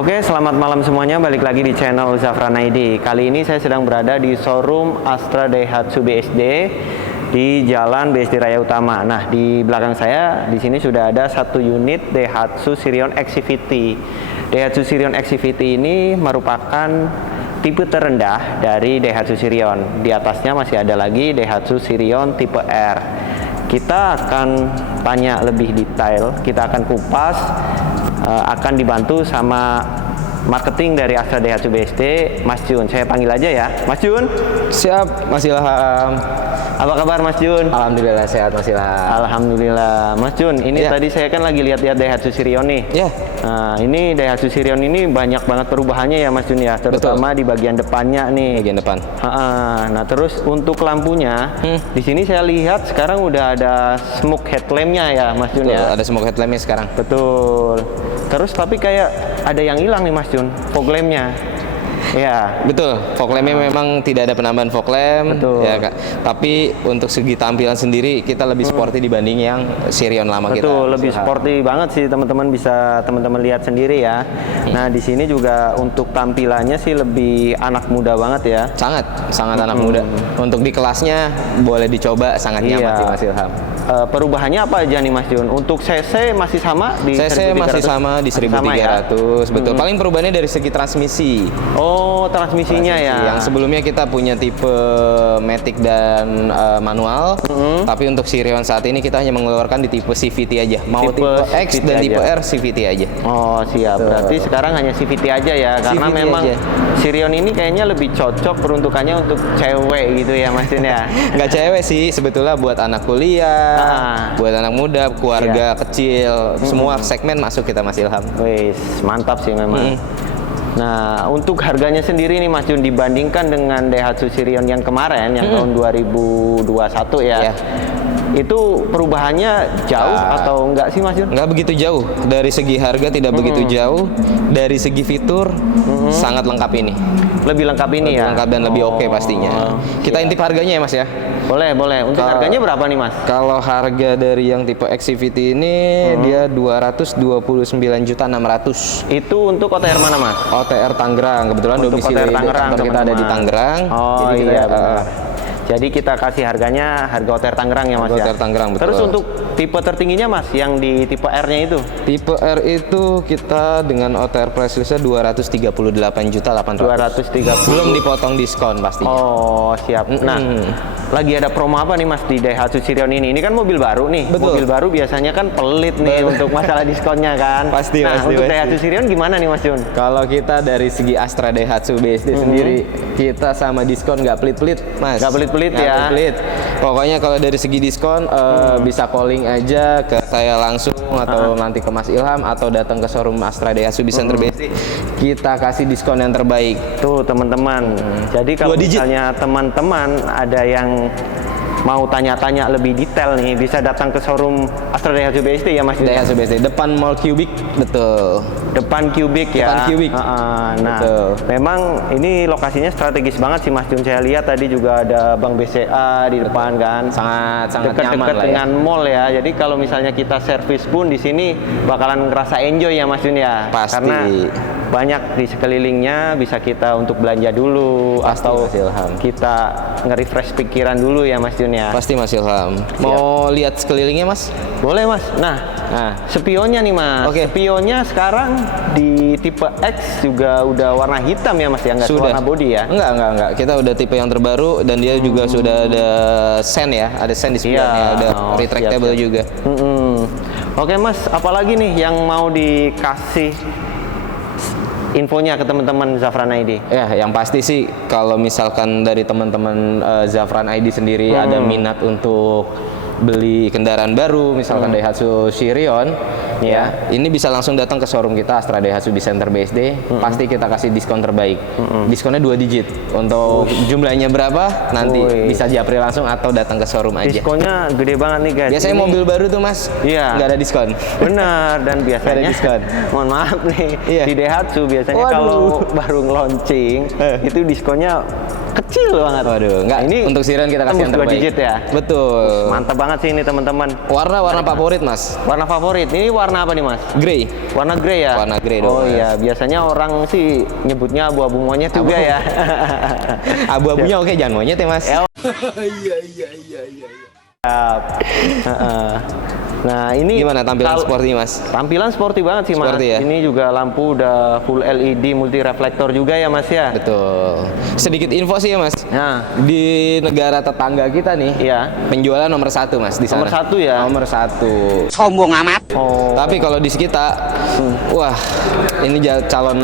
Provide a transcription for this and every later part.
Oke, selamat malam semuanya. Balik lagi di channel Zafran ID. Kali ini saya sedang berada di showroom Astra Daihatsu BSD di Jalan BSD Raya Utama. Nah, di belakang saya di sini sudah ada satu unit Daihatsu Sirion XCVT. Daihatsu Sirion XCVT ini merupakan tipe terendah dari Daihatsu Sirion. Di atasnya masih ada lagi Daihatsu Sirion tipe R. Kita akan tanya lebih detail, kita akan kupas, akan dibantu sama marketing dari Astra Daihatsu BSD, Mas Jun. Saya panggil aja ya, Mas Jun. Siap, Mas Ilham. Apa kabar Mas Jun? Alhamdulillah sehat, Mas Ilham. Alhamdulillah. Mas Jun, ini tadi saya kan lagi lihat-lihat Daihatsu Sirion nih. Nah, ini Daihatsu Sirion ini banyak banget perubahannya ya Mas Jun ya, terutama di bagian depannya nih. Bagian depan. Nah, terus untuk lampunya, di sini saya lihat sekarang udah ada smoke headlampnya ya Mas Jun. Betul, ya. ada smoke headlampnya sekarang. Betul. Terus tapi kayak ada yang hilang nih Mas Jun, fog lampnya. Ya, betul. Fog lampnya memang tidak ada penambahan fog lamp, betul. Ya Kak. Tapi untuk segi tampilan sendiri kita lebih sporty dibanding yang Sirion lama kita. Betul, lebih sporty banget sih, teman-teman bisa teman-teman lihat sendiri ya. Nah, di sini juga untuk tampilannya sih lebih anak muda banget ya. Sangat anak muda. Untuk di kelasnya boleh dicoba, sangat nyaman sih Mas Ilham. Perubahannya apa aja nih Mas Jun? Untuk CC masih sama di CC 1300? masih sama di 1300, betul. Paling perubahannya dari segi transmisi. Oh, transmisinya ya. Yang sebelumnya kita punya tipe Matic dan manual, tapi untuk Sirion saat ini kita hanya mengeluarkan di tipe CVT aja. Mau tipe X dan tipe R CVT aja. Oh, siap. Berarti sekarang hanya CVT aja ya, karena CVT memang aja. Sirion ini kayaknya lebih cocok peruntukannya untuk cewek gitu ya Mas Jun ya. Nggak cewek sih, sebetulnya buat anak kuliah, buat anak muda, keluarga kecil, semua segmen masuk kita Mas Ilham. Wih, mantap sih memang. Nah, untuk harganya sendiri nih Mas Jun, dibandingkan dengan Daihatsu Sirion yang kemarin, yang tahun 2021 ya, itu perubahannya jauh atau enggak sih Mas Jun? Enggak begitu jauh. Dari segi harga tidak begitu jauh. Dari segi fitur sangat lengkap ini. Lebih lengkap ini ya? Lengkap dan lebih oke pastinya. Kita intip harganya ya Mas ya? Boleh, boleh. Untuk harganya berapa nih Mas? Kalau harga dari yang tipe XCVT ini dia 229.600.000. Itu untuk OTR mana Mas? OTR Tangerang. Kebetulan Untuk domisili OTR Tangerang, kantor kita ada di Tangerang. Oh jadi iya, kita, jadi kita kasih harganya harga OTR Tangerang ya Mas ya? OTR Tangerang, betul. Terus untuk tipe tertingginya Mas, yang di tipe R-nya itu? Tipe R itu kita dengan OTR price listnya 238.800.000. 230. Belum dipotong diskon pastinya. Oh, siap. Nah, lagi ada promo apa nih Mas di Daihatsu Sirion ini? Ini kan mobil baru nih. Betul. Mobil baru biasanya kan pelit nih untuk masalah diskonnya kan. Pasti, nah, pasti, untuk pasti. Daihatsu Sirion gimana nih Mas Jun? Kalau kita dari segi Astra Daihatsu BSD sendiri, kita sama diskon nggak pelit-pelit, Mas. Nggak pelit-pelit ya? Pelit. Pokoknya kalau dari segi diskon, bisa calling aja ke saya langsung atau nanti ke Mas Ilham atau datang ke showroom Astra Daihatsu Center BSD. Kita kasih diskon yang terbaik. Tuh teman-teman. Jadi kalau misalnya teman-teman ada yang mau tanya-tanya lebih detail nih, bisa datang ke showroom Astra Daihatsu BSD ya Mas Jun? Daihatsu BSD, depan Mall Cubic, betul. Depan Cubic ya. Depan Cubic. Nah, betul. memang ini lokasinya strategis banget sih Mas Jun. Saya lihat tadi juga ada Bank BCA di depan kan. Sangat nyaman Dekat-dekat lah ya. dengan mall ya. Jadi kalau misalnya kita servis pun di sini bakalan ngerasa enjoy ya Mas Jun ya. Pasti. Karena banyak di sekelilingnya, bisa kita untuk belanja dulu. Pasti, atau Mas Ilham. kita nge-refresh pikiran dulu ya Mas Jun ya. Pasti Mas Ilham. Mau lihat sekelilingnya Mas? Boleh Mas. Nah, spionnya nih Mas. Oke. Spionnya sekarang di tipe X juga udah warna hitam ya Mas ya, nggak warna body ya? Enggak. Kita udah tipe yang terbaru dan dia juga sudah ada sen ya, ada sen di spionnya, ada retractable juga. Oke Mas, apalagi nih yang mau dikasih infonya ke teman-teman Zafran ID? Ya, yang pasti sih kalau misalkan dari teman-teman Zafran ID sendiri ada minat untuk beli kendaraan baru, misalkan Daihatsu Sirion, ya, ini bisa langsung datang ke showroom kita Astra Daihatsu Center BSD. Pasti kita kasih diskon terbaik. Diskonnya 2 digit. Untuk jumlahnya berapa nanti bisa japri langsung atau datang ke showroom aja. Diskonnya gede banget nih guys. Biasanya mobil baru tuh Mas, nggak ada diskon. Benar, dan biasanya diskon. Mohon maaf nih, di Daihatsu biasanya kalau baru nge-launching itu diskonnya kecil banget. Waduh, enggak. Ini untuk Sirion kita kasih yang terbaik. 2 digit ya. Betul. Mantap banget sih ini teman-teman. Warna favorit Mas. Warna favorit. Ini warna warna apa nih Mas? Grey. Warna grey ya? Warna grey Oh dong, Mas. iya, biasanya orang sih nyebutnya abu-abu monyet juga ya. Abu-abunya oke, jangan monyet ya Mas. Siap. Heeh. Nah ini Gimana tampilan sporty Mas? Tampilan sporty banget sih Mas. Sporty ya? Ini juga lampu udah full LED multi reflektor juga ya Mas ya. Betul. Sedikit info sih ya Mas. Nah, Di negara tetangga kita nih, iya. penjualan nomor 1 Mas di sana. Nomor 1 ya. Nomor 1. Sombong amat. Oh. Tapi kalau di kita, wah, ini calon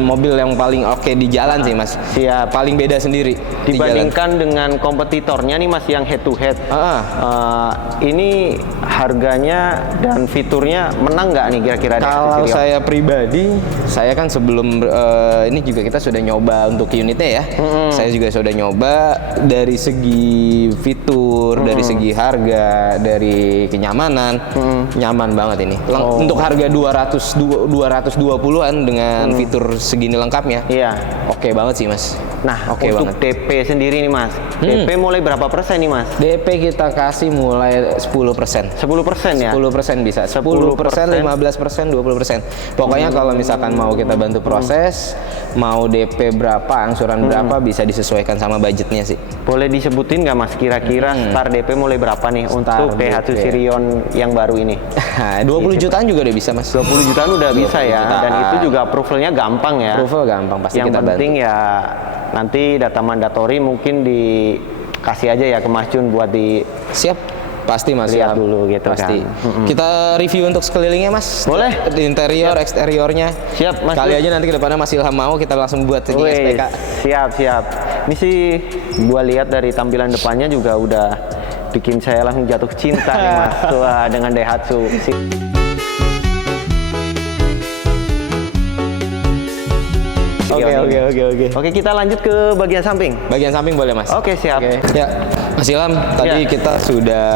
mobil yang paling oke di jalan sih Mas. Siap. Paling beda sendiri di jalan. Dibandingkan dengan kompetitornya nih Mas yang head to head. Ini harganya dan fiturnya menang nggak nih kira-kira? Kalau saya pribadi, saya kan sebelum ini juga kita sudah nyoba untuk unitnya ya. Saya juga sudah nyoba dari segi fitur, dari segi harga, dari kenyamanan, nyaman banget ini. Untuk harga 220-an dengan fitur segini lengkapnya, Iya. oke banget sih Mas. Nah, Oke untuk DP sendiri nih Mas. DP mulai berapa persen nih Mas? DP kita kasih mulai 10%. 10% ya? 10% bisa, 10%, 15%, 20%. Pokoknya kalau misalkan mau kita bantu proses, mau DP berapa, angsuran berapa, bisa disesuaikan sama budgetnya sih. Boleh disebutin nggak Mas kira-kira start DP mulai berapa nih untuk Daihatsu DP. Sirion yang baru ini? 20 jutaan juga udah bisa Mas. 20 jutaan udah bisa ya, jutaan. dan itu juga approval-nya gampang ya. Approval gampang, pasti Yang kita penting bantu. ya nanti data mandatori mungkin dikasih aja ya ke Mas Jun buat di Siap, pasti Mas. lihat siap. dulu gitu Pasti. kan. Kita review untuk sekelilingnya Mas. Boleh. Di interior, eksteriornya. Siap, Mas. Kali aja nanti ke depannya Mas Ilham mau, kita langsung buat ini Wih, SPK. siap. Ini sih gua lihat dari tampilan depannya juga udah bikin saya langsung jatuh cinta nih Mas. Wah, dengan Daihatsu. Oke. Oke, kita lanjut ke bagian samping. Bagian samping boleh Mas. Oke, siap. Ya, Mas Ilham, tadi Ya. kita sudah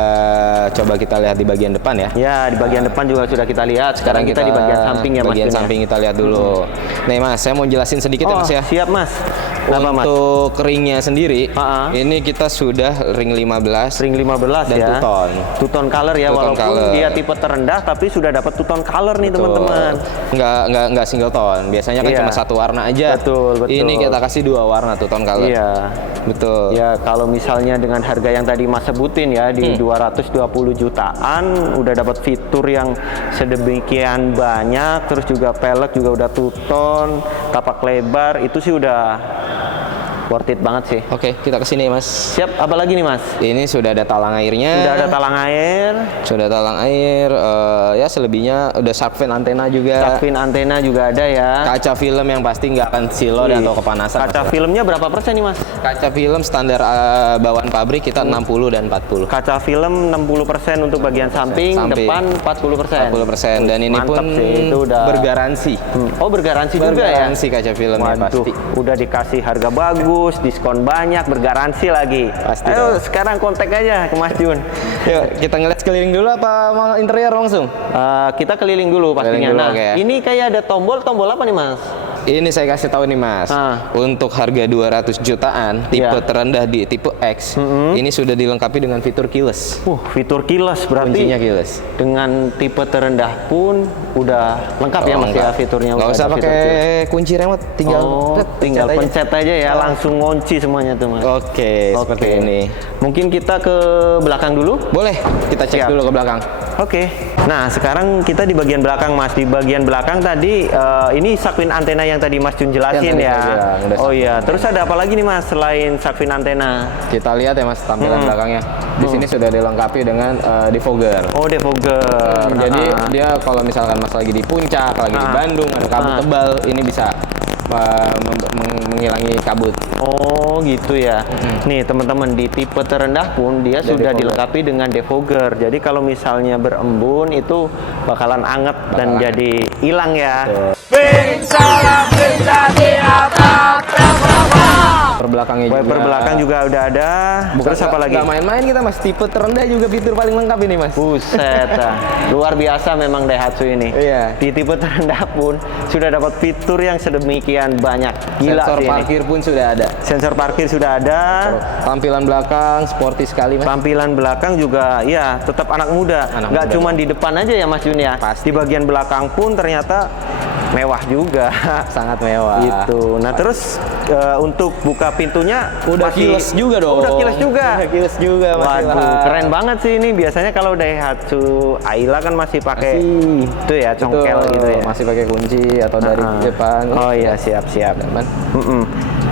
coba kita lihat di bagian depan ya. Ya, di bagian depan juga sudah kita lihat. Sekarang kita di bagian samping ya Mas. Bagian Jun, ya? samping kita lihat dulu. Nih Mas, saya mau jelasin sedikit ya Oh, Mas ya. siap Mas. Kenapa Mas? Untuk ringnya sendiri, Ha-ha. ini kita sudah ring 15. Ring 15 dan ya. two-tone. Two-tone color ya, Two-tone walaupun color. dia tipe terendah tapi sudah dapat two-tone color nih teman-teman. Nggak single tone. Biasanya kan Iya. cuma satu warna aja. Betul. Ini kita kasih dua warna two-tone color. Iya. Betul. Ya, kalau misalnya dengan harga yang tadi Mas sebutin ya di 220 jutaan udah dapat fitur yang sedemikian banyak, terus juga pelek juga udah two-tone, tapak lebar, itu sih udah worth it banget sih. Oke, kita kesini Mas. Siap, apa lagi nih Mas? Ini sudah ada talang airnya. Udah ada talang air, Sudah talang air, ya selebihnya udah shark fin antena juga. shark fin antena juga ada ya. Kaca film yang pasti nggak akan silor Wih, atau kepanasan. Kaca Mas. filmnya berapa persen nih Mas? Kaca film standar bawaan pabrik kita 60 dan 40. Kaca film 60% untuk bagian samping, Samping. depan 40%. 40%, dan ini Mantap pun sih, itu udah bergaransi. Oh, bergaransi juga ya? Bergaransi kaca filmnya Waduh, pasti. udah dikasih harga bagus, diskon banyak, bergaransi lagi. Pasti Ayo dong. sekarang kontak aja ke Mas Jun. Yuk, kita ngeliat sekeliling dulu apa mau interior langsung? Kita keliling dulu pastinya. Keliling dulu, Nah, oke. ini kayak ada tombol apa nih Mas? Ini saya kasih tahu nih Mas, untuk harga 200 jutaan, tipe Iya. terendah di tipe X, ini sudah dilengkapi dengan fitur keyless. Fitur keyless berarti Kuncinya keyless. dengan tipe terendah pun udah lengkap ya Mas ya fiturnya. Nggak udah usah ada fitur pakai keyless. kunci remote, tinggal tinggal aja. pencet aja ya, langsung ngunci semuanya tuh Mas. Oke, seperti ini. Mungkin kita ke belakang dulu. Boleh, kita cek Siap. dulu ke belakang. Oke. Nah, sekarang kita di bagian belakang Mas. Di bagian belakang tadi ini shark fin antena yang tadi Mas Jun jelasin Yang tadi ya. saya bilang, udah Oh shark fin iya. Terus ada apa lagi nih Mas selain shark fin antena? Kita lihat ya Mas tampilan belakangnya. Di sini sudah dilengkapi dengan defogger. Oh, defogger. Jadi dia kalau misalkan Mas lagi di puncak, lagi di Bandung, ada kabut tebal, ini bisa menghilangi kabut. Oh, gitu ya. Nih, teman-teman, di tipe terendah pun dia sudah defogger. dilengkapi dengan defogger. Jadi kalau misalnya berembun itu bakalan anget dan jadi hilang ya. belakangnya juga. Wiper belakang juga udah ada. Terus apa lagi? Nggak main-main kita Mas, tipe terendah juga fitur paling lengkap ini Mas. Buset, luar biasa memang Daihatsu ini. Iya. Di tipe terendah pun sudah dapat fitur yang sedemikian banyak. Gila Sensor sih ini. parkir pun sudah ada. Sensor parkir sudah ada. Tampilan belakang sporty sekali Mas. Tampilan belakang juga ya tetap anak muda. Nggak muda cuma di depan aja ya Mas Jun ya. Pasti. Di bagian belakang pun ternyata mewah juga. Sangat mewah. Gitu. Nah terus untuk buka pintunya Udah keyless juga dong. Udah keyless juga. Udah keyless juga Mas. Waduh, keren banget sih ini. Biasanya kalau Daihatsu Ayla kan masih pakai itu ya, congkel gitu ya. Masih pakai kunci atau dari depan. Oh iya, siap-siap.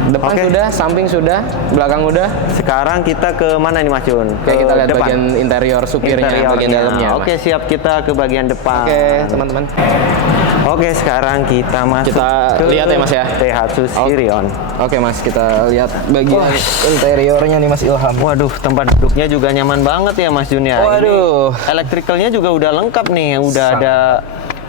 Depan Oke. sudah, samping sudah, belakang udah. Sekarang kita ke mana nih Mas Jun? Oke, kita lihat depan. bagian interior supirnya, bagian dalamnya. Mas. Oke, siap, kita ke bagian depan. Oke, teman-teman. Oke, sekarang kita masuk Kita ke lihat ya, Mas, ya. Daihatsu Sirion. Oke Mas, kita lihat bagian interiornya nih Mas Ilham. Waduh, tempat duduknya juga nyaman banget ya Mas Jun ya. Waduh. Ini elektrikalnya juga udah lengkap nih, udah ada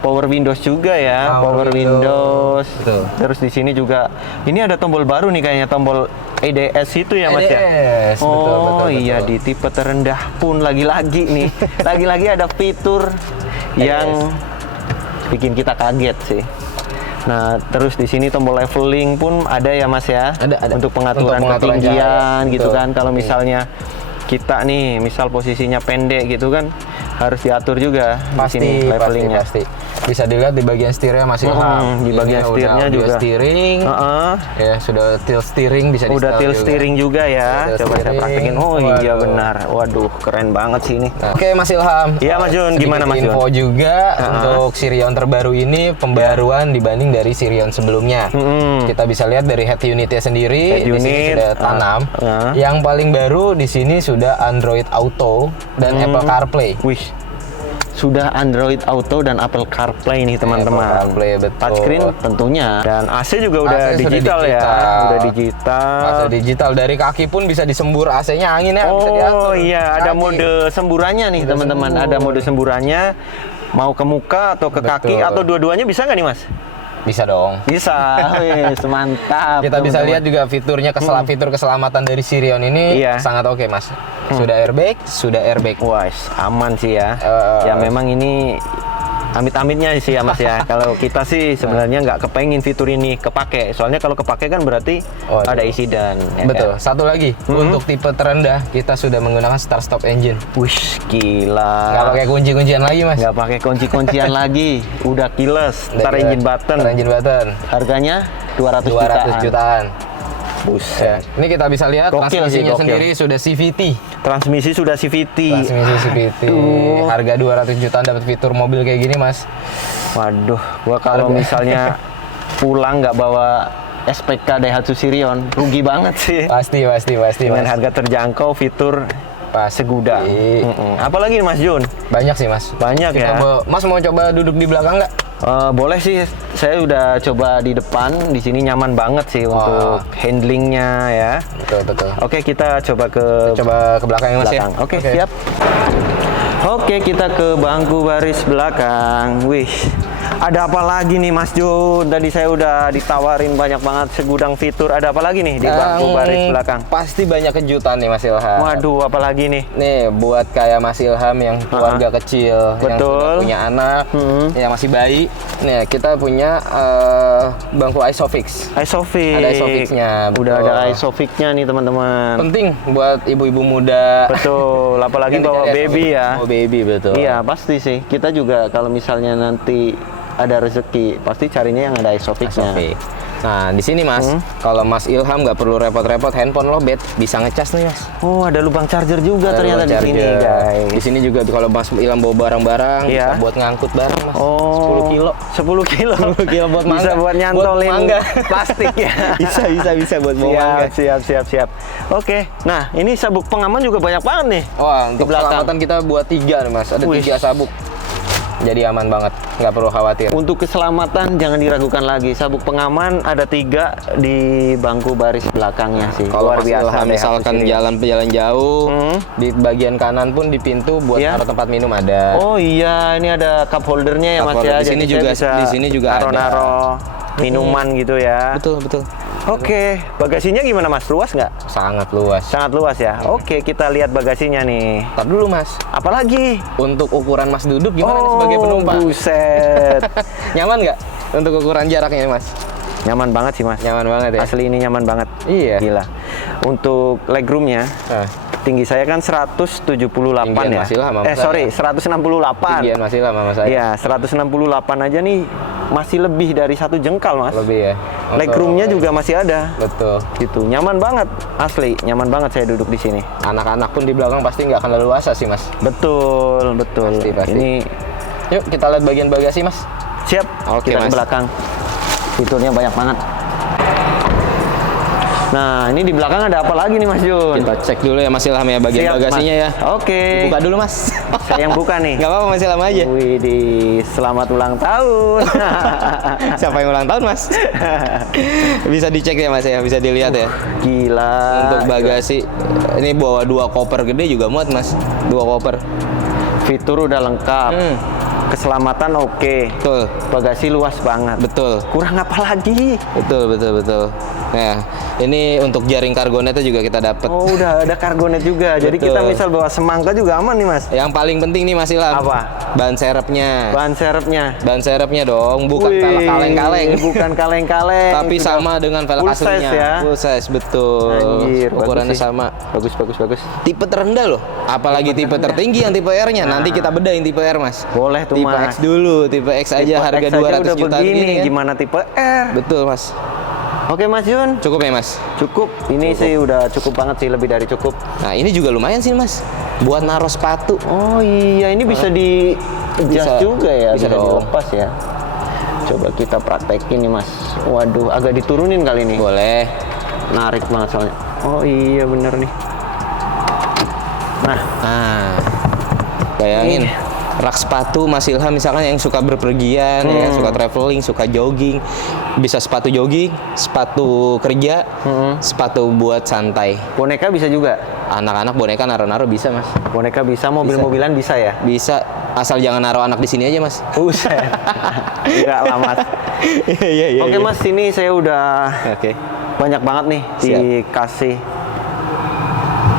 power windows juga ya, power windows. Betul. Terus di sini juga ini ada tombol baru nih kayaknya, tombol EDS itu ya Mas ya. EDS, Oh betul, iya, betul. di tipe terendah pun lagi-lagi nih, lagi-lagi ada fitur yang bikin kita kaget sih. Nah, terus di sini tombol leveling pun ada ya Mas ya. Ada. Untuk pengaturan Untuk pengaturan ketinggian jarak, gitu betul. kan. Kalau misalnya kita nih, misal posisinya pendek gitu kan, harus diatur juga di sini levelingnya. Pasti. Bisa dilihat di bagian setirnya masih Di bagian setirnya juga. Steering. Ya, sudah tilt steering bisa di Udah setel tilt juga. steering juga ya. Udah Coba saya steering. praktekin. Oh iya Waduh. benar. Waduh, keren banget sih ini. Nah, oke Mas Ilham. Iya, Mas Jun. Sedikit Gimana, Mas Jun? info juga untuk Sirion terbaru ini pembaruan dibanding dari Sirion sebelumnya. Kita bisa lihat dari head unitnya sendiri. Head Di sini unit, sudah tanam. Yang paling baru di sini sudah Android Auto dan Apple CarPlay. Wih, sudah Android Auto dan Apple CarPlay nih teman-teman. Apple CarPlay, betul. Touchscreen tentunya. Dan AC juga udah AC sudah digital ya. digital. Udah digital. Masa digital dari kaki pun bisa disembur AC-nya, anginnya bisa diatur. Oh iya, ada Kaki. mode semburannya nih teman-teman. Ada mode semburannya. Mau ke muka atau ke kaki Betul. atau dua-duanya bisa nggak nih Mas? Bisa dong. Bisa. Wih, mantap. Kita bisa teman-teman. lihat juga fiturnya fitur keselamatan dari Sirion ini Iya. sangat oke Mas. Sudah airbag. Wah, aman sih ya. Ya memang ini amit-amitnya sih ya Mas ya. Kalau kita sih sebenarnya nggak kepengen fitur ini kepake. Soalnya kalau kepake kan berarti ada insiden. Ya Betul. kan? Satu lagi, untuk tipe terendah kita sudah menggunakan start stop engine. Wih, gila. Nggak pakai kunci-kuncian lagi Mas. Nggak pakai kunci-kuncian lagi. Udah keyless. Start engine button. Start engine button. Harganya 200 200 jutaan. Buset. Ini kita bisa lihat Gokil sih, transmisinya gokil. sendiri sudah CVT. Transmisi sudah CVT. Transmisi CVT. Harga 200 jutaan dapat fitur mobil kayak gini Mas. Waduh, gua kalau misalnya pulang nggak bawa SPK Daihatsu Sirion, rugi banget sih. Pasti Dengan Mas. harga terjangkau, fitur Pas segudang. Apalagi nih Mas Jun? Banyak sih Mas. Banyak ya. Mas mau coba duduk di belakang nggak? Boleh sih, saya udah coba di depan. Di sini nyaman banget sih untuk handlingnya ya. Betul. Oke, kita coba ke Coba ke belakang ya Mas belakang. ya. Oke, siap. Oke, kita ke bangku baris belakang. Wih, ada apa lagi nih Mas Jun? Tadi saya udah ditawarin banyak banget segudang fitur. Ada apa lagi nih di bangku baris belakang? Pasti banyak kejutan nih Mas Ilham. Waduh, apa lagi nih? Nih buat kayak Mas Ilham yang keluarga kecil, yang Betul. sudah punya anak, yang masih bayi. Nih kita punya bangku Isofix. Isofix. Ada Isofix-nya, Udah betul. ada Isofix-nya nih teman-teman. Penting buat ibu-ibu muda. Betul, apalagi Yang bawa dicari baby Isofix. ya. Bawa baby betul. Iya, pasti sih. Kita juga kalau misalnya nanti ada rezeki, pasti carinya yang ada Isofix-nya. Isofix. Nah di sini Mas, kalau Mas Ilham nggak perlu repot-repot, handphone lobet bisa ngecas nih Mas. Oh, ada lubang charger juga Ada ternyata lubang di sini, charger. guys. Di sini juga kalau Mas Ilham bawa barang-barang, Iya. bisa buat ngangkut barang Mas. Oh, 10 kilo. 10 kilo. 10 kilo buat Bisa mangga. buat nyantolin Buat mangga. plastik ya. bisa buat bawa mangga. Siap. Oke. Nah, ini sabuk pengaman juga banyak banget nih. Wah, untuk belakang. keselamatan kita buat 3 nih Mas. Ada Wih. 3 sabuk. Jadi aman banget, nggak perlu khawatir. Untuk keselamatan jangan diragukan lagi. Sabuk pengaman ada 3 di bangku baris belakangnya sih. Kalau Luar Mas biasa Ilham deh, misalkan aku sini. jalan jauh, di bagian kanan pun di pintu buat Iya. naruh tempat minum ada. Oh iya, ini ada cup holdernya ya Cup Mas holder. ya. Di sini Jadi juga- saya bisa di sini juga ada. naro-naro minuman gitu ya. Betul. Oke, bagasinya gimana Mas? Luas nggak? Sangat luas. Sangat luas ya. Oke, kita lihat bagasinya nih. Tar dulu Mas, Apalagi? untuk ukuran Mas duduk gimana nih sebagai Oh, penumpang? buset. Nyaman nggak untuk ukuran jaraknya Mas? Nyaman banget sih Mas. Nyaman banget ya? Asli ini nyaman banget. Iya. Gila. Untuk legroomnya, Nah, tinggi saya kan 178 Tinggian ya. masih lah sama saya. Sorry, 168. tinggian masih lama Mas saya. Iya, 168 aja nih masih lebih dari 1 jengkal Mas. Lebih ya. Legroomnya juga masih ada. Betul. Gitu, nyaman banget. Asli, nyaman banget saya duduk di sini. Anak-anak pun di belakang pasti nggak akan leluasa sih Mas. Betul, betul. Pasti. Ini Yuk kita lihat bagian bagasi Mas. siap. Oke, Kita Mas. ke belakang. Fiturnya banyak banget. Nah, ini di belakang ada apa lagi nih Mas Jun? Kita cek dulu ya Mas Ilham ya bagian Siap, bagasinya Mas. ya. Oke. Buka dulu Mas. Saya yang buka nih. Nggak apa-apa Mas Ilham aja. Widih, selamat ulang tahun. Siapa yang ulang tahun Mas? Bisa dicek ya Mas ya, bisa dilihat ya. Gila. Untuk bagasi ini bawa 2 koper gede juga muat Mas. 2 koper. Fitur udah lengkap. Keselamatan oke. Betul. Bagasi luas banget. Betul. Kurang apa lagi? Betul. Nah, ini untuk jaring kargonetnya juga kita dapat. Oh, udah ada kargonet juga. Jadi Betul. kita misal bawa semangka juga aman nih Mas. Yang paling penting nih Mas Ilham. Apa? Ban serepnya. Bahan serepnya. Ban serepnya dong, bukan Wih, velg kaleng-kaleng. Bukan kaleng-kaleng. Tapi Sudah sama dengan velg full aslinya. size ya. Full size, betul. Anjir, Ukurannya bagus sih. sama. Bagus. Tipe terendah loh. Apalagi tipe tertinggi yang tipe R-nya. Nanti kita bedain tipe R, Mas. Boleh tuh Tipe Mas. X dulu, tipe X aja Tipe harga X aja 200 udah juta begini, gini kan. gimana tipe R? Betul, Mas. Oke Mas Jun, Cukup ya, Mas? cukup. Ini sih udah cukup banget sih, lebih dari cukup. Nah, ini juga lumayan sih, Mas. Buat naruh sepatu. Oh iya, ini bisa di Bisa. adjust juga ya, Bisa dong. dilepas ya. Coba kita praktekin nih Mas. Waduh, agak diturunin kali ini. Boleh. Narik banget soalnya. Oh iya bener nih. Nah, Nah, bayangin. Rak sepatu Mas Ilham misalkan yang suka berpergian, ya kan, suka traveling, suka jogging, bisa sepatu jogging, sepatu kerja, sepatu buat santai. boneka bisa juga. Anak-anak boneka naruh-naruh bisa Mas. Boneka bisa, mobil-mobilan bisa ya. Bisa, asal jangan naruh anak di sini aja Mas. Buset. Enggak lah Mas. Iya. Oke Mas, ini saya udah Oke. banyak banget nih Siap. dikasih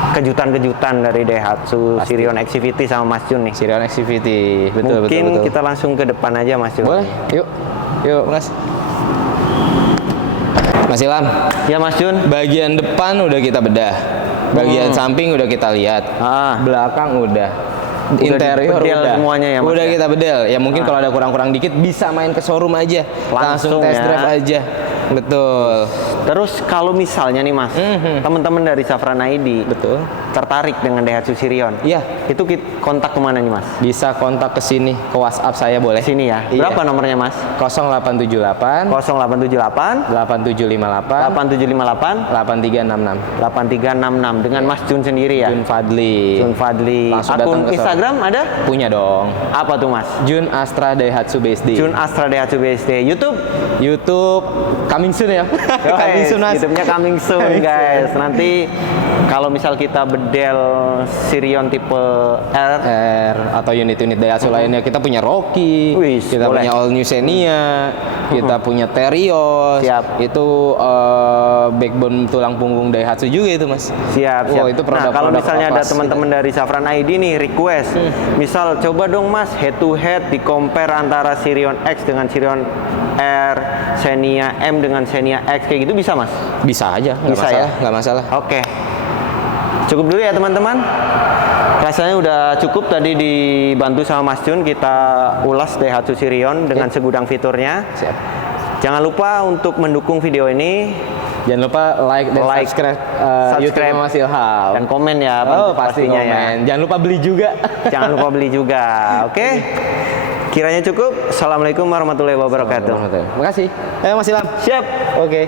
kejutan-kejutan dari Daihatsu Pasti. Sirion Exivity sama Mas Jun nih. Sirion Exivity, betul. Mungkin kita langsung ke depan aja Mas Jun. Boleh, yuk Mas. Mas Ilham, Ya Mas Jun. bagian depan udah kita bedah, bagian samping udah kita lihat, belakang udah. Interior dibedel udah semuanya ya, Mas, udah ya? kita bedel ya, mungkin kalau ada kurang-kurang dikit bisa main ke showroom aja, langsung test ya. drive aja. Betul. Terus kalau misalnya nih Mas, teman-teman dari Zafran ID Betul. tertarik dengan Daihatsu Sirion, Iya, itu kontak kemana nih Mas? bisa kontak ke sini, ke WhatsApp saya boleh. Sini ya. Iya. Berapa nomornya Mas? 0878 0878 8758 8758 8366. 8366 dengan Mas Jun sendiri ya. Jun Fadli. Jun Fadli. Langsung datang Akun ke Instagram ada? Punya dong. Apa tuh Mas? Jun Astra Daihatsu BSD. Jun Astra Daihatsu BSD. YouTube? YouTube coming soon ya. Coming soon Mas. YouTube-nya coming soon Coming guys. Nanti kalau misal kita bedel Sirion tipe R, R atau unit-unit Daihatsu lainnya, kita punya Rocky, Wih, kita boleh. punya All New Xenia, kita punya Terios. Siap. Itu backbone tulang punggung Daihatsu juga itu Mas. siap. Wow, itu Nah, produk-produk kalau misalnya ada kelas teman-teman dari Zafran ID nih request, misal coba dong Mas head to head di compare antara Sirion X dengan Sirion R, Xenia M dengan Xenia X kayak gitu bisa Mas? Bisa aja, nggak Bisa masalah, ya? nggak masalah. Oke. Cukup dulu ya teman-teman. Rasanya udah cukup tadi dibantu sama Mas Jun, kita ulas Daihatsu Sirion dengan segudang fiturnya. Siap. Jangan lupa untuk mendukung video ini Jangan lupa like dan Like, subscribe, subscribe, YouTube Mas Ilham. dan komen ya Oh, pasti pastinya ya. komen. Jangan lupa beli juga. Jangan lupa beli juga. Oke. Kiranya cukup. Assalamualaikum warahmatullahi wabarakatuh. Terima kasih. Mas Ilham. Siap. Oke.